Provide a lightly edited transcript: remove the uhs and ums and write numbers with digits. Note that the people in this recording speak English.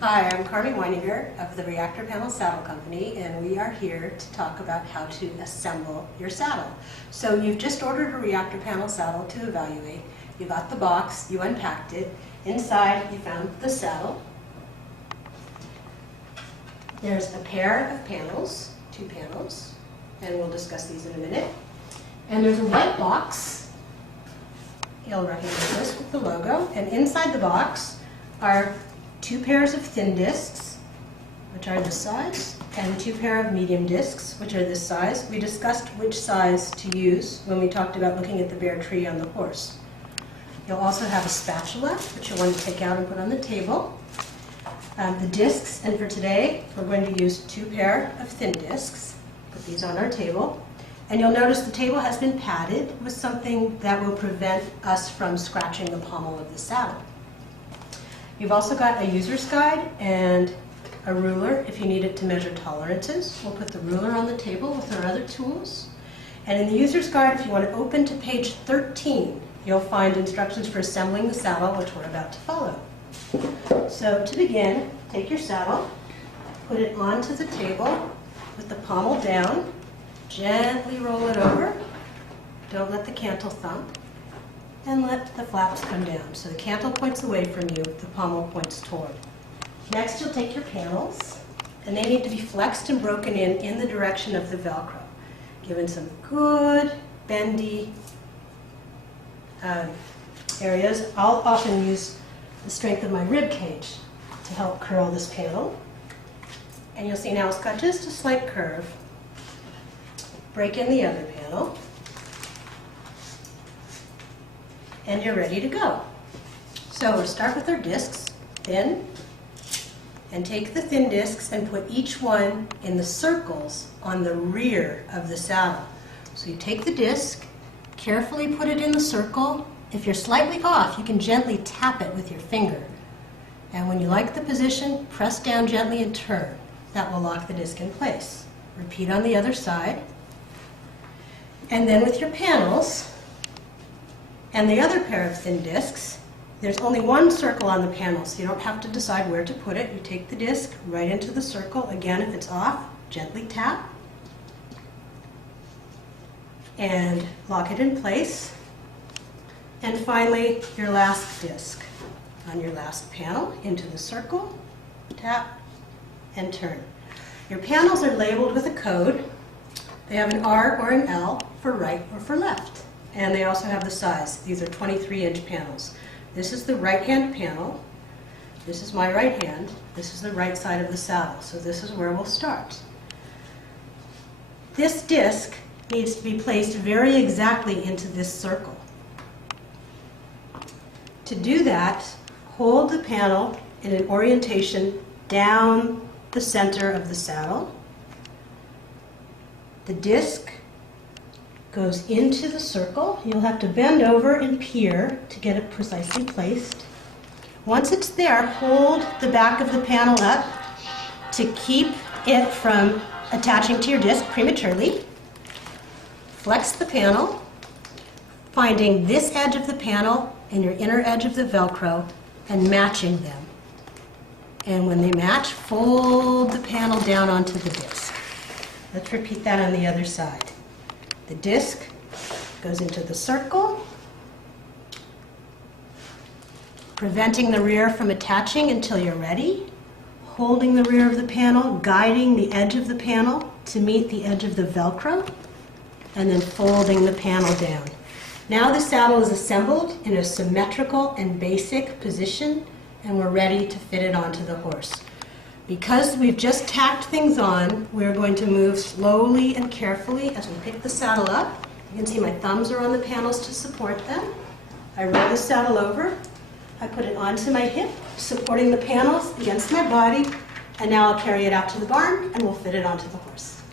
Hi, I'm Carmi Weininger of the ReactorPanel Saddle Company, and we are here to talk about how to assemble your saddle. So you've just ordered a ReactorPanel saddle to evaluate. You got the box, you unpacked it. Inside you found the saddle. There's a pair of panels, 2 panels, and we'll discuss these in a minute. And there's a white box. You'll recognize this with the logo. And inside the box are 2 pairs of thin discs, which are this size, and 2 pairs of medium discs, which are this size. We discussed which size to use when we talked about looking at the bare tree on the horse. You'll also have a spatula, which you'll want to take out and put on the table. The discs, and for today, we're going to use 2 pairs of thin discs. Put these on our table. And you'll notice the table has been padded with something that will prevent us from scratching the pommel of the saddle. You've also got a user's guide and a ruler if you need it to measure tolerances. We'll put the ruler on the table with our other tools. And in the user's guide, if you want to open to page 13, you'll find instructions for assembling the saddle, which we're about to follow. So to begin, take your saddle, put it onto the table with the pommel down, gently roll it over, don't let the cantle thump, and let the flaps come down. So the cantle points away from you, the pommel points toward. Next, you'll take your panels, and they need to be flexed and broken in the direction of the Velcro, given some good bendy areas. I'll often use the strength of my rib cage to help curl this panel. And you'll see now it's got just a slight curve. Break in the other panel. And you're ready to go. So we'll start with our discs, thin, and take the thin discs and put each one in the circles on the rear of the saddle. So you take the disc, carefully put it in the circle. If you're slightly off, you can gently tap it with your finger. And when you like the position, press down gently and turn. That will lock the disc in place. Repeat on the other side. And then with your panels, and the other pair of thin discs, there's only one circle on the panel, so you don't have to decide where to put it. You take the disc right into the circle. Again, if it's off, gently tap and lock it in place. And finally, your last disc on your last panel into the circle, tap and turn. Your panels are labeled with a code. They have an R or an L for right or for left. And they also have the size. These are 23-inch panels. This is the right-hand panel. This is my right hand. This is the right side of the saddle. So this is where we'll start. This disc needs to be placed very exactly into this circle. To do that, hold the panel in an orientation down the center of the saddle. The disc goes into the circle. You'll have to bend over and peer to get it precisely placed. Once it's there, hold the back of the panel up to keep it from attaching to your disc prematurely. Flex the panel, finding this edge of the panel and your inner edge of the Velcro and matching them. And when they match, fold the panel down onto the disc. Let's repeat that on the other side. The disc goes into the circle, preventing the rear from attaching until you're ready, holding the rear of the panel, guiding the edge of the panel to meet the edge of the Velcro, and then folding the panel down. Now the saddle is assembled in a symmetrical and basic position, and we're ready to fit it onto the horse. Because we've just tacked things on, we're going to move slowly and carefully as we pick the saddle up. You can see my thumbs are on the panels to support them. I roll the saddle over. I put it onto my hip, supporting the panels against my body, and now I'll carry it out to the barn and we'll fit it onto the horse.